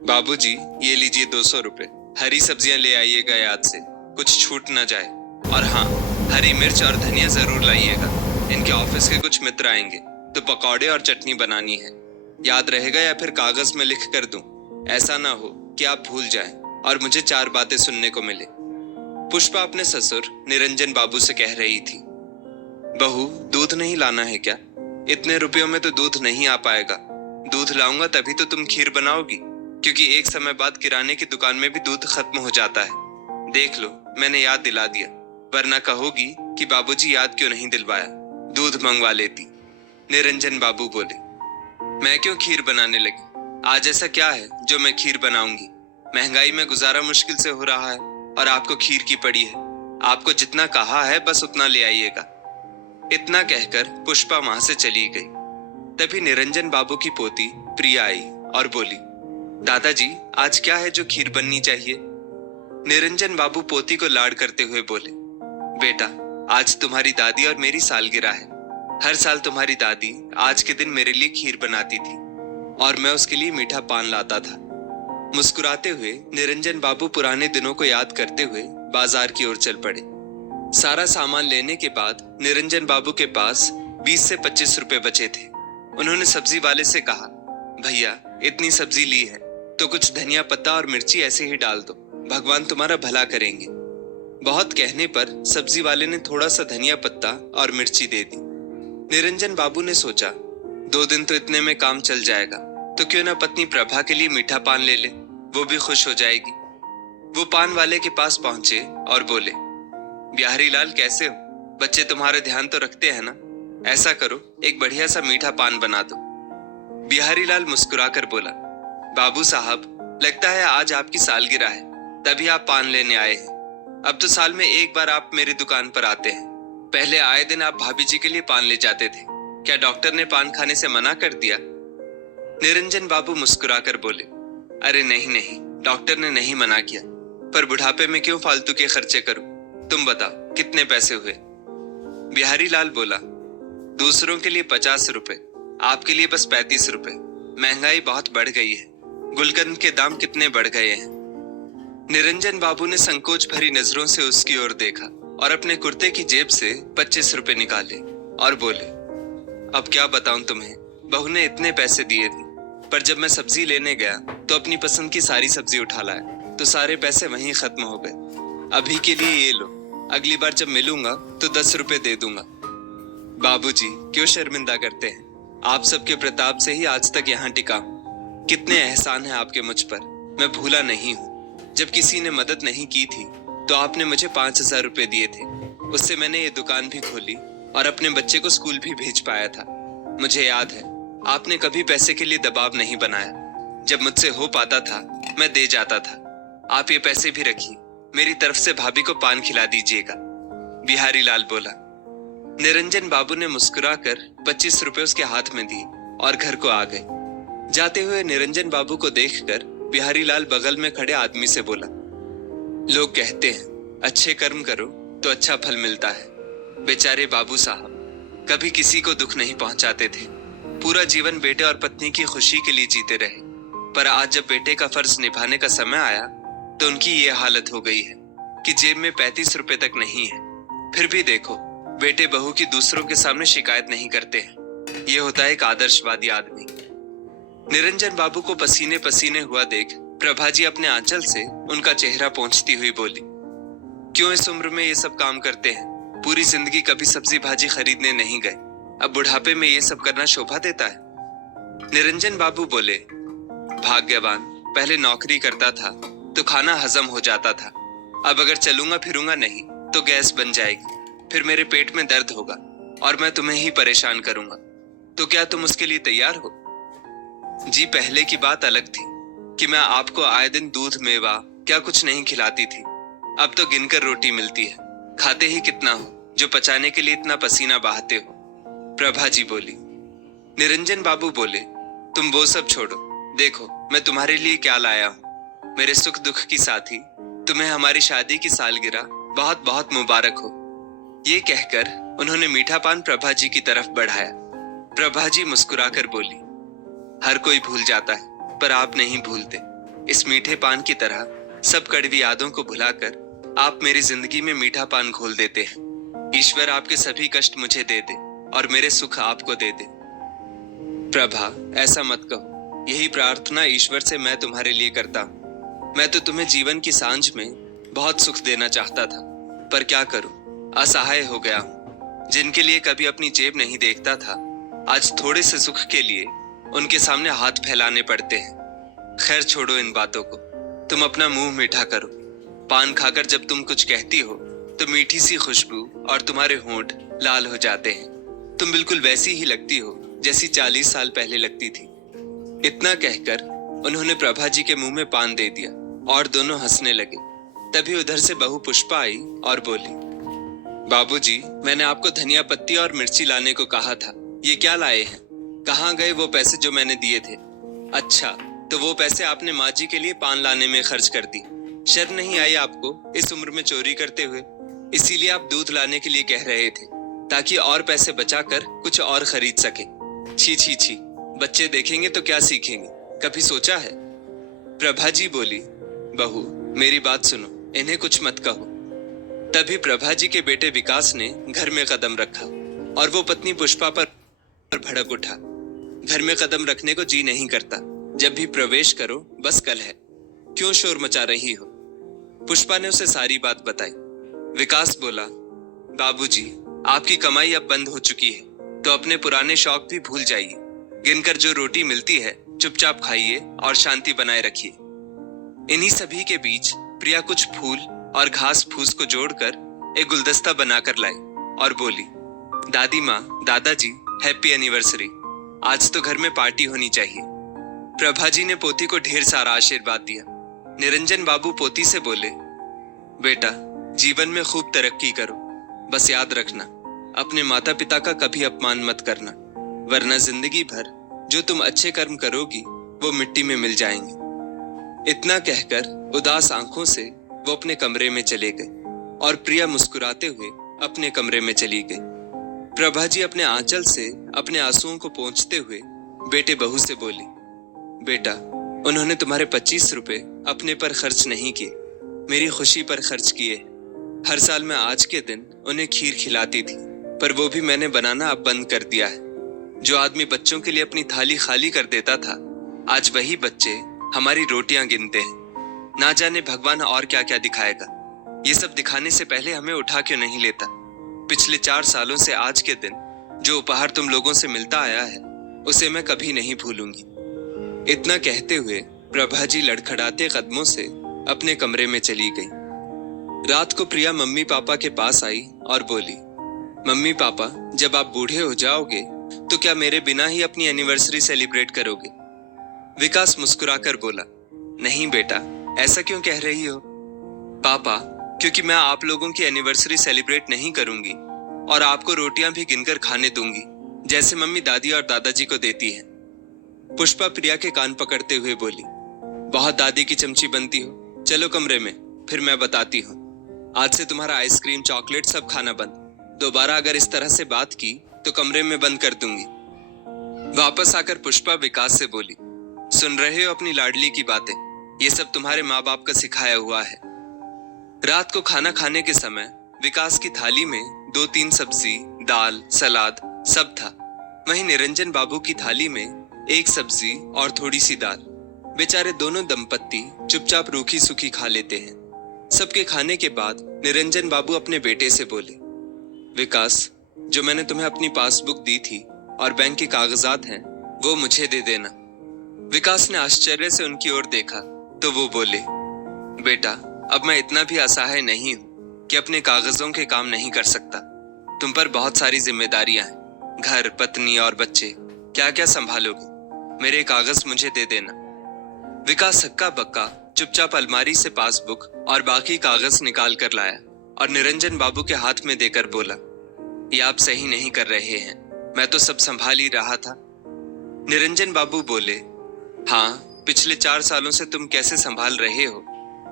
बाबूजी, ये लीजिए 200 रुपए। हरी सब्जियां ले आइएगा याद से, कुछ छूट ना जाए। और हाँ, हरी मिर्च और धनिया जरूर लाइएगा। इनके ऑफिस के कुछ मित्र आएंगे तो पकौड़े और चटनी बनानी है। याद रहेगा या फिर कागज में लिख कर दूं? ऐसा ना हो कि आप भूल जाएं और मुझे 4 बातें सुनने को मिले। पुष्पा अपने ससुर निरंजन बाबू से कह रही थी। बहू, दूध नहीं लाना है क्या? इतने रुपयों में तो दूध नहीं आ पाएगा। दूध लाऊंगा तभी तो तुम खीर बनाओगी, क्योंकि एक समय बाद किराने की दुकान में भी दूध खत्म हो जाता है। देख लो, मैंने याद दिला दिया, वरना कहोगी कि बाबूजी याद क्यों नहीं दिलवाया, दूध मंगवा लेती। निरंजन बाबू बोले, मैं क्यों खीर बनाने लगी? आज ऐसा क्या है जो मैं खीर बनाऊंगी? महंगाई में गुजारा मुश्किल से हो रहा है और आपको खीर की पड़ी है। आपको जितना कहा है बस उतना ले आइएगा। इतना कहकर पुष्पा वहां से चली गई। तभी निरंजन बाबू की पोती प्रिया आई और बोली, दादाजी, आज क्या है जो खीर बननी चाहिए? निरंजन बाबू पोती को लाड करते हुए बोले, बेटा, आज तुम्हारी दादी और मेरी सालगिरह है। हर साल तुम्हारी दादी आज के दिन मेरे लिए खीर बनाती थी और मैं उसके लिए मीठा पान लाता था। मुस्कुराते हुए निरंजन बाबू पुराने दिनों को याद करते हुए बाजार की ओर चल पड़े। सारा सामान लेने के बाद निरंजन बाबू के पास 20 से 25 रुपए बचे थे। उन्होंने सब्जी वाले से कहा, भैया, इतनी सब्जी ली है तो कुछ धनिया पत्ता और मिर्ची ऐसे ही डाल दो, भगवान तुम्हारा भला करेंगे। बहुत कहने पर सब्जी वाले ने थोड़ा सा धनिया पत्ता और मिर्ची दे दी। निरंजन बाबू ने सोचा, 2 दिन तो इतने में काम चल जाएगा, तो क्यों ना पत्नी प्रभा के लिए मीठा पान ले ले, वो भी खुश हो जाएगी। वो पान वाले के पास पहुंचे और बोले, बिहारी लाल, कैसे हो? बच्चे तुम्हारा ध्यान तो रखते हैं ना? ऐसा करो, एक बढ़िया सा मीठा पान बना दो। बिहारी लाल मुस्कुराकर बोला, बाबू साहब, लगता है आज आपकी सालगिरह है, तभी आप पान लेने आए हैं। अब तो साल में एक बार आप मेरी दुकान पर आते हैं। पहले आए दिन आप भाभी जी के लिए पान ले जाते थे। क्या डॉक्टर ने पान खाने से मना कर दिया? निरंजन बाबू मुस्कुराकर बोले, अरे नहीं नहीं, डॉक्टर ने नहीं मना किया, पर बुढ़ापे में क्यों फालतू के खर्चे करूं? तुम बताओ, कितने पैसे हुए? बिहारी लाल बोला, दूसरों के लिए 50 रुपए, आपके लिए बस 35 रुपए। महंगाई बहुत बढ़ गई है, गुलकंद के दाम कितने बढ़ गए हैं। निरंजन बाबू ने संकोच भरी नजरों से उसकी ओर देखा और अपने कुर्ते की जेब से 25 रुपए निकाले और बोले, अब क्या बताऊं तुम्हें, बहू ने इतने पैसे दिए थे, पर जब मैं सब्जी लेने गया तो अपनी पसंद की सारी सब्जी उठा लाया, तो सारे पैसे वहीं खत्म हो गए। अभी के लिए ये लो, अगली बार जब मिलूंगा तो 10 रुपए दे दूंगा। बाबूजी, क्यों शर्मिंदा करते हैं? आप सबके प्रताप से ही आज तक यहाँ टिका हूँ। कितने एहसान है आपके मुझ पर, मैं भूला नहीं हूँ। जब किसी ने मदद नहीं की थी तो आपने मुझे 5000 रुपए दिए थे, उससे मैंने ये दुकान भी खोली और अपने बच्चे को स्कूल भी भेज पाया था। मुझे याद है, आपने कभी पैसे के लिए दबाव नहीं बनाया। जब मुझसे हो पाता था मैं दे जाता था। आप ये पैसे भी रखिए, मेरी तरफ से भाभी को पान खिला दीजिएगा। बिहारी लाल बोला। निरंजन बाबू ने मुस्कुराकर 25 रुपए उसके हाथ में दिए और घर को आ गए। जाते हुए निरंजन बाबू को देखकर बिहारी लाल बगल में खड़े आदमी से बोला, लोग कहते हैं अच्छे कर्म करो तो अच्छा फल मिलता है। बेचारे बाबू साहब कभी किसी को दुख नहीं पहुंचाते थे, पूरा जीवन बेटे और पत्नी की खुशी के लिए जीते रहे, पर आज जब बेटे का फर्ज निभाने का समय आया तो उनकी ये हालत हो गई है कि जेब में 35 रुपए तक नहीं है। फिर भी देखो, बेटे बहू की दूसरों के सामने शिकायत नहीं करते हैं। ये होता है एक आदर्शवादी आदमी। निरंजन बाबू को पसीने पसीने हुआ देख प्रभा जी अपने आंचल से उनका चेहरा पोंछती हुई बोली, क्यों इस उम्र में ये सब काम करते हैं? पूरी जिंदगी कभी सब्जी भाजी खरीदने नहीं गए, अब बुढ़ापे में ये सब करना शोभा देता है? निरंजन बाबू बोले, भाग्यवान, पहले नौकरी करता था तो खाना हजम हो जाता था, अब अगर चलूंगा फिरूंगा नहीं तो गैस बन जाएगी, फिर मेरे पेट में दर्द होगा और मैं तुम्हें ही परेशान करूंगा। तो क्या तुम उसके लिए तैयार हो? जी, पहले की बात अलग थी कि मैं आपको आए दिन दूध मेवा क्या कुछ नहीं खिलाती थी। अब तो गिनकर रोटी मिलती है, खाते ही कितना हो जो पचाने के लिए इतना पसीना बहाते हो। प्रभा जी बोली। निरंजन बाबू बोले, तुम वो सब छोड़ो, देखो मैं तुम्हारे लिए क्या लाया हूँ। मेरे सुख दुख की साथी, तुम्हें हमारी शादी की सालगिरह बहुत बहुत मुबारक हो। ये कहकर उन्होंने मीठा पान प्रभा जी की तरफ बढ़ाया। प्रभा जी मुस्कुराकर बोली, हर कोई भूल जाता है पर आप नहीं भूलते। इस मीठे पान की तरह सब कड़वी यादों को भुलाकर आप मेरी जिंदगी में मीठा पान घोल देते हैं। ईश्वर आपके सभी कष्ट मुझे दे दे और मेरे सुख आपको दे दे। प्रभा, ऐसा मत कहो। यही प्रार्थना ईश्वर से मैं तुम्हारे लिए करता हूँ। मैं तो तुम्हें जीवन की सांझ में बहुत सुख देना चाहता था, पर क्या करूं, असहाय हो गया हूं। जिनके लिए कभी अपनी जेब नहीं देखता था, आज थोड़े से सुख के लिए उनके सामने हाथ फैलाने पड़ते हैं। खैर छोड़ो इन बातों को, तुम अपना मुंह मीठा करो। पान खाकर जब तुम कुछ कहती हो तो मीठी सी खुशबू और तुम्हारे होंठ लाल हो जाते हैं। तुम बिल्कुल वैसी ही लगती हो जैसी 40 साल पहले लगती थी। इतना कहकर उन्होंने प्रभा जी के मुंह में पान दे दिया और दोनों हंसने लगे। तभी उधर से बहू पुष्पा आई और बोली, बाबूजी, मैंने आपको धनिया पत्ती और मिर्ची लाने को कहा था, ये क्या लाए हैं? कहाँ गए वो पैसे जो मैंने दिए थे? अच्छा, तो वो पैसे आपने माँ जी के लिए पान लाने में खर्च कर दी। शर्म नहीं आई आपको इस उम्र में चोरी करते हुए? इसीलिए आप दूध लाने के लिए कह रहे थे, ताकि और पैसे बचाकर कुछ और खरीद सके। छी छी छी, बच्चे देखेंगे तो क्या सीखेंगे, कभी सोचा है? प्रभा जी बोली, बहू मेरी बात सुनो, इन्हें कुछ मत कहो। तभी प्रभा जी के बेटे विकास ने घर में कदम रखा और वो पत्नी पुष्पा पर भड़क उठा। घर में कदम रखने को जी नहीं करता, जब भी प्रवेश करो बस कल है, क्यों शोर मचा रही हो? पुष्पा ने उसे सारी बात बताई। विकास बोला, बाबूजी, आपकी कमाई अब बंद हो चुकी है, तो अपने पुराने शौक भी भूल जाइए। गिनकर जो रोटी मिलती है चुपचाप खाइए और शांति बनाए रखिए। इन्हीं सभी के बीच प्रिया कुछ फूल और घास फूस को जोड़कर एक गुलदस्ता बनाकर लाई और बोली, दादी माँ, दादाजी, हैप्पी एनिवर्सरी। आज तो घर में पार्टी होनी चाहिए। प्रभा जी ने पोती को ढेर सारा आशीर्वाद दिया। निरंजन बाबू पोती से बोले, बेटा, जीवन में खूब तरक्की करो, बस याद रखना अपने माता पिता का कभी अपमान मत करना, वरना जिंदगी भर जो तुम अच्छे कर्म करोगी वो मिट्टी में मिल जाएंगे। इतना कहकर उदास आंखों से वो अपने कमरे में चले गए और प्रिया मुस्कुराते हुए अपने कमरे में चली गई। प्रभा जी अपने आंचल से अपने आंसुओं को पोंछते हुए बेटे बहू से बोली, बेटा, उन्होंने तुम्हारे 25 रुपए अपने पर खर्च नहीं किए, मेरी खुशी पर खर्च किए। हर साल मैं आज के दिन उन्हें खीर खिलाती थी, पर वो भी मैंने बनाना अब बंद कर दिया है। जो आदमी बच्चों के लिए अपनी थाली खाली कर देता था, आज वही बच्चे हमारी रोटियां गिनते हैं। ना जाने भगवान और क्या क्या दिखाएगा। ये सब दिखाने से पहले हमें उठा क्यों नहीं लेता? पिछले 4 सालों से आज के दिन जो उपहार तुम लोगों से मिलता आया है, उसे मैं कभी नहीं भूलूंगी। इतना कहते हुए प्रभा जी लड़खड़ाते कदमों से अपने कमरे में चली गई। रात को प्रिया मम्मी पापा के पास आई और बोली, मम्मी पापा, जब आप बूढ़े हो जाओगे तो क्या मेरे बिना ही अपनी एनिवर्सरी सेलिब्रेट करोगे? विकास मुस्कुराकर बोला, नहीं बेटा, ऐसा क्यों कह रही हो? पापा, क्योंकि मैं आप लोगों की एनिवर्सरी सेलिब्रेट नहीं करूंगी और आपको रोटियां भी गिनकर खाने दूंगी, जैसे मम्मी दादी और दादाजी को देती हैं। पुष्पा प्रिया के कान पकड़ते हुए बोली, बहुत दादी की चमची बनती हो, चलो कमरे में, फिर मैं बताती हूँ। आज से तुम्हारा आइसक्रीम, चॉकलेट सब खाना बंद। दोबारा अगर इस तरह से बात की तो कमरे में बंद कर दूंगी। वापस आकर पुष्पा विकास से बोली, सुन रहे हो अपनी लाडली की बातें? ये सब तुम्हारे माँ बाप का सिखाया हुआ है। रात को खाना खाने के समय विकास की थाली में 2-3 सब्जी, दाल, सलाद सब था। वहीं निरंजन बाबू की थाली में 1 सब्जी और थोड़ी सी दाल। बेचारे दोनों दंपत्ति चुपचाप रूखी सूखी खा लेते हैं। सबके खाने के बाद निरंजन बाबू अपने बेटे से बोले, विकास, जो मैंने तुम्हें अपनी पासबुक दी थी और बैंक के कागजात हैं, वो मुझे दे देना। विकास ने आश्चर्य से उनकी ओर देखा तो वो बोले, बेटा, अब मैं इतना भी असहाय नहीं हूं कि अपने कागजों के काम नहीं कर सकता। तुम पर बहुत सारी जिम्मेदारियां हैं, घर, पत्नी और बच्चे, क्या क्या संभालोगे? मेरे कागज मुझे दे देना। विकास हक्का बक्का चुपचाप अलमारी से पासबुक और बाकी कागज निकाल कर लाया और निरंजन बाबू के हाथ में देकर बोला, ये आप सही नहीं कर रहे हैं, मैं तो सब संभाल ही रहा था। निरंजन बाबू बोले, हाँ, पिछले 4 सालों से तुम कैसे संभाल रहे हो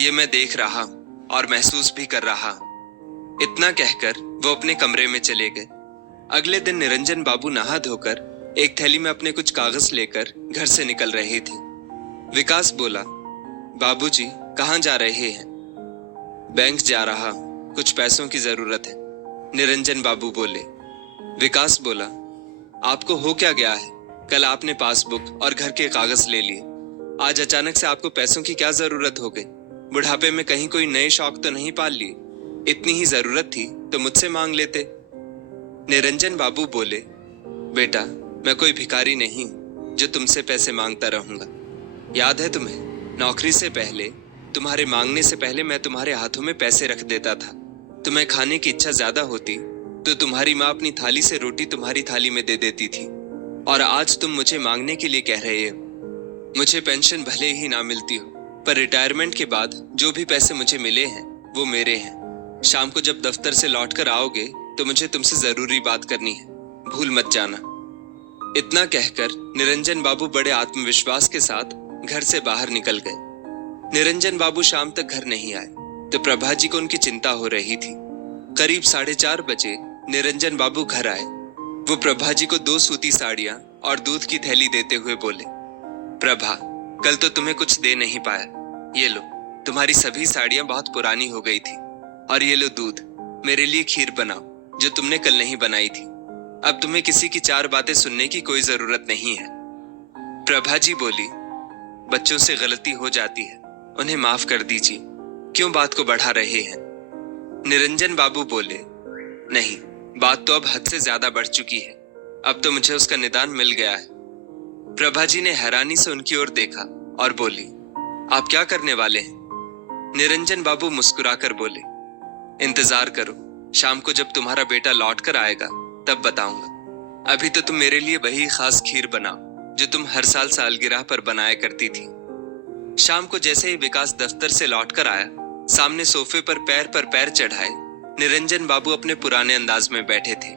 ये मैं देख रहा हूं और महसूस भी कर रहा हूं। इतना कहकर वो अपने कमरे में चले गए। अगले दिन निरंजन बाबू नहा धोकर एक थैली में अपने कुछ कागज लेकर घर से निकल रहे थे। विकास बोला, बाबूजी, कहाँ जा रहे हैं? बैंक जा रहा हूं, कुछ पैसों की जरूरत है, निरंजन बाबू बोले। विकास बोला, आपको हो क्या गया है? कल आपने पासबुक और घर के कागज ले लिए, आज अचानक से आपको पैसों की क्या जरूरत हो गई? बुढ़ापे में कहीं कोई नए शौक तो नहीं पाल लिए? इतनी ही जरूरत थी तो मुझसे मांग लेते। निरंजन बाबू बोले, बेटा, मैं कोई भिखारी नहीं हूं जो तुमसे पैसे मांगता रहूंगा। याद है तुम्हें, नौकरी से पहले, तुम्हारे मांगने से पहले मैं तुम्हारे हाथों में पैसे रख देता था। तुम्हें खाने की इच्छा ज्यादा होती तो तुम्हारी माँ अपनी थाली से रोटी तुम्हारी थाली में दे देती थी, और आज तुम मुझे मांगने के लिए कह रहे हो। मुझे पेंशन भले ही ना मिलती हो, पर रिटायरमेंट के बाद जो भी पैसे मुझे मिले हैं वो मेरे हैं। शाम को जब दफ्तर से लौटकर आओगे तो मुझे तुमसे जरूरी बात करनी है, भूल मत जाना। इतना कहकर निरंजन बाबू बड़े आत्मविश्वास के साथ घर से बाहर निकल गए। निरंजन बाबू शाम तक घर नहीं आए तो प्रभा जी को उनकी चिंता हो रही थी। करीब 4:30 बजे निरंजन बाबू घर आए। वो प्रभा जी को 2 सूती साड़ियां और दूध की थैली देते हुए बोले, प्रभा, कल तो तुम्हें कुछ दे नहीं पाया, ये लो, तुम्हारी सभी साड़ियां बहुत पुरानी हो गई थी, और ये लो दूध, मेरे लिए खीर बनाओ जो तुमने कल नहीं बनाई थी। अब तुम्हें किसी की 4 बातें सुनने की कोई जरूरत नहीं है। प्रभा जी बोली, बच्चों से गलती हो जाती है, उन्हें माफ कर दीजिए, क्यों बात को बढ़ा रहे हैं? निरंजन बाबू बोले, नहीं, बात तो अब हद से ज्यादा बढ़ चुकी है, अब तो मुझे उसका निदान मिल गया है। प्रभा जी ने हैरानी से उनकी ओर देखा और बोली, आप क्या करने वाले हैं? निरंजन बाबू मुस्कुराकर बोले, इंतजार करो, शाम को जब तुम्हारा बेटा लौट कर आएगा तब बताऊंगा। अभी तो तुम मेरे लिए वही खास खीर बनाओ जो तुम हर साल सालगिरह पर बनाया करती थी। शाम को जैसे ही विकास दफ्तर से लौटकर आया, सामने सोफे पर पैर चढ़ाए निरंजन बाबू अपने पुराने अंदाज में बैठे थे।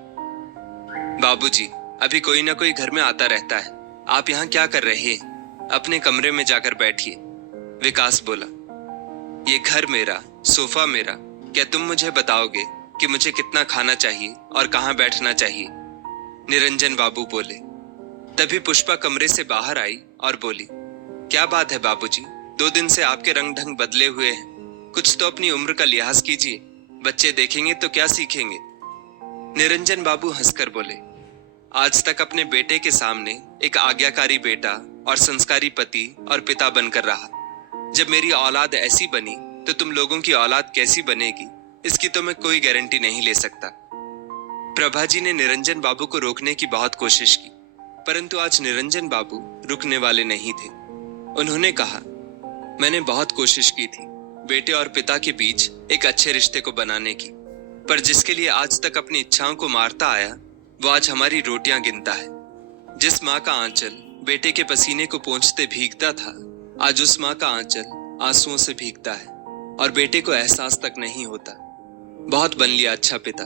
बाबूजी, अभी कोई ना कोई घर में आता रहता है, आप यहाँ क्या कर रहे हैं? अपने कमरे में जाकर बैठिए, विकास बोला। ये घर मेरा, सोफा मेरा, क्या तुम मुझे बताओगे कि मुझे कितना खाना चाहिए और कहाँ बैठना चाहिए? निरंजन बाबू बोले। तभी पुष्पा कमरे से बाहर आई और बोली, क्या बात है बाबूजी, 2 दिन से आपके रंग ढंग बदले हुए हैं, कुछ तो अपनी उम्र का लिहाज कीजिए, बच्चे देखेंगे तो क्या सीखेंगे? निरंजन बाबू हंसकर बोले, आज तक अपने बेटे के सामने एक आज्ञाकारी बेटा और संस्कारी पति और पिता बनकर रहा। जब मेरी औलाद ऐसी बनी तो तुम लोगों की औलाद कैसी बनेगी, इसकी तो मैं कोई गारंटी नहीं ले सकता। प्रभा जी ने निरंजन बाबू को रोकने की बहुत कोशिश की, परंतु आज निरंजन बाबू रुकने वाले नहीं थे। उन्होंने कहा, मैंने बहुत कोशिश की थी बेटे और पिता के बीच एक अच्छे रिश्ते को बनाने की, पर जिसके लिए आज तक अपनी इच्छाओं को मारता आया वो आज हमारी रोटियां गिनता है। जिस माँ का आंचल बेटे के पसीने को पोंछते भीगता था, आज उस माँ का आंचल आंसुओं से भीगता है और बेटे को एहसास तक नहीं होता। बहुत बन लिया अच्छा पिता,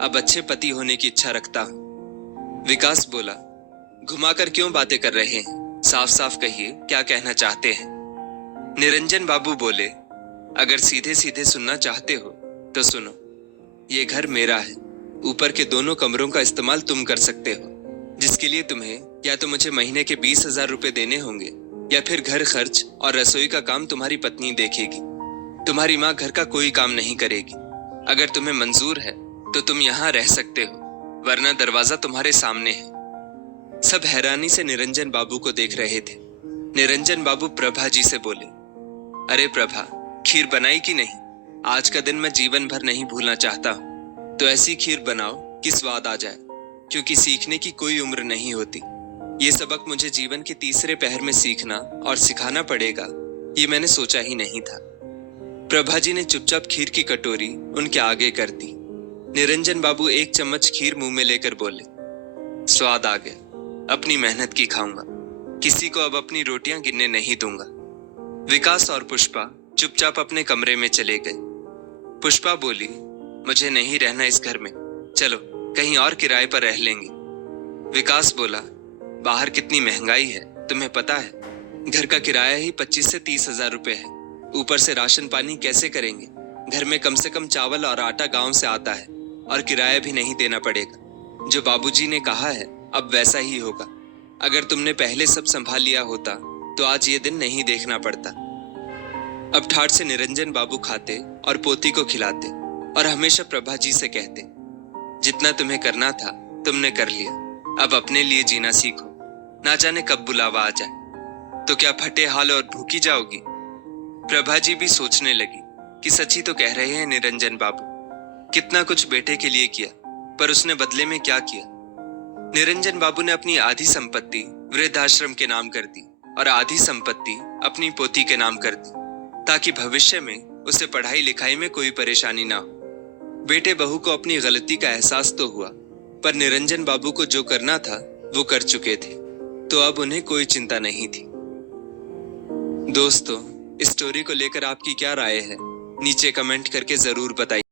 अब अच्छे पति होने की इच्छा रखता हूँ। विकास बोला, घुमाकर क्यों बातें कर रहे हैं, साफ साफ कहिए क्या कहना चाहते हैं? निरंजन बाबू बोले, अगर सीधे सीधे सुनना चाहते हो तो सुनो, ये घर मेरा है, ऊपर के दोनों कमरों का इस्तेमाल तुम कर सकते हो, जिसके लिए तुम्हें या तो मुझे महीने के 20,000 रुपए देने होंगे या फिर घर खर्च और रसोई का काम तुम्हारी पत्नी देखेगी। तुम्हारी माँ घर का कोई काम नहीं करेगी। अगर तुम्हें मंजूर है तो तुम यहाँ रह सकते हो, वरना दरवाजा तुम्हारे सामने है। सब हैरानी से निरंजन बाबू को देख रहे थे। निरंजन बाबू प्रभा जी से बोले, अरे प्रभा, खीर बनाई कि नहीं? आज का दिन मैं जीवन भर नहीं भूलना चाहता हूँ, तो ऐसी खीर बनाओ कि स्वाद आ जाए, क्योंकि सीखने की कोई उम्र नहीं होती। ये सबक मुझे जीवन के तीसरे पहर में सीखना और सिखाना पड़ेगा, ये मैंने सोचा ही नहीं था। प्रभा जी ने चुपचाप खीर की कटोरी उनके आगे कर दी। निरंजन बाबू 1 चम्मच खीर मुंह में लेकर बोले, स्वाद आ गया, अपनी मेहनत की खाऊंगा, किसी को अब अपनी रोटियां गिनने नहीं दूंगा। विकास और पुष्पा चुपचाप अपने कमरे में चले गए। पुष्पा बोली, मुझे नहीं रहना इस घर में, चलो कहीं और किराए पर रह लेंगे। विकास बोला, बाहर कितनी महंगाई है तुम्हें पता है, घर का किराया ही 25 से 30,000 रुपए है, ऊपर से राशन पानी कैसे करेंगे? घर में कम से कम चावल और आटा गांव से आता है और किराया भी नहीं देना पड़ेगा। जो बाबूजी ने कहा है अब वैसा ही होगा। अगर तुमने पहले सब संभाल लिया होता तो आज ये दिन नहीं देखना पड़ता। अब ठाट से निरंजन बाबू खाते और पोती को खिलाते और हमेशा प्रभा जी से कहते, जितना तुम्हें करना था तुमने कर लिया, अब अपने लिए जीना सीखो, ना जाने कब बुलावा आ जाए, तो क्या फटे हाल और भूखी जाओगी। प्रभा जी भी सोचने लगी कि सच्ची तो कह रहे हैं निरंजन बाबू, कितना कुछ बेटे के लिए किया, पर उसने बदले में क्या किया। निरंजन बाबू ने अपनी आधी संपत्ति वृद्धाश्रम के नाम कर दी और आधी संपत्ति अपनी पोती के नाम कर दी, ताकि भविष्य में उसे पढ़ाई लिखाई में कोई परेशानी ना हो। बेटे बहू को अपनी गलती का एहसास तो हुआ, पर निरंजन बाबू को जो करना था वो कर चुके थे, तो अब उन्हें कोई चिंता नहीं थी। दोस्तों, इस स्टोरी को लेकर आपकी क्या राय है, नीचे कमेंट करके जरूर बताइए।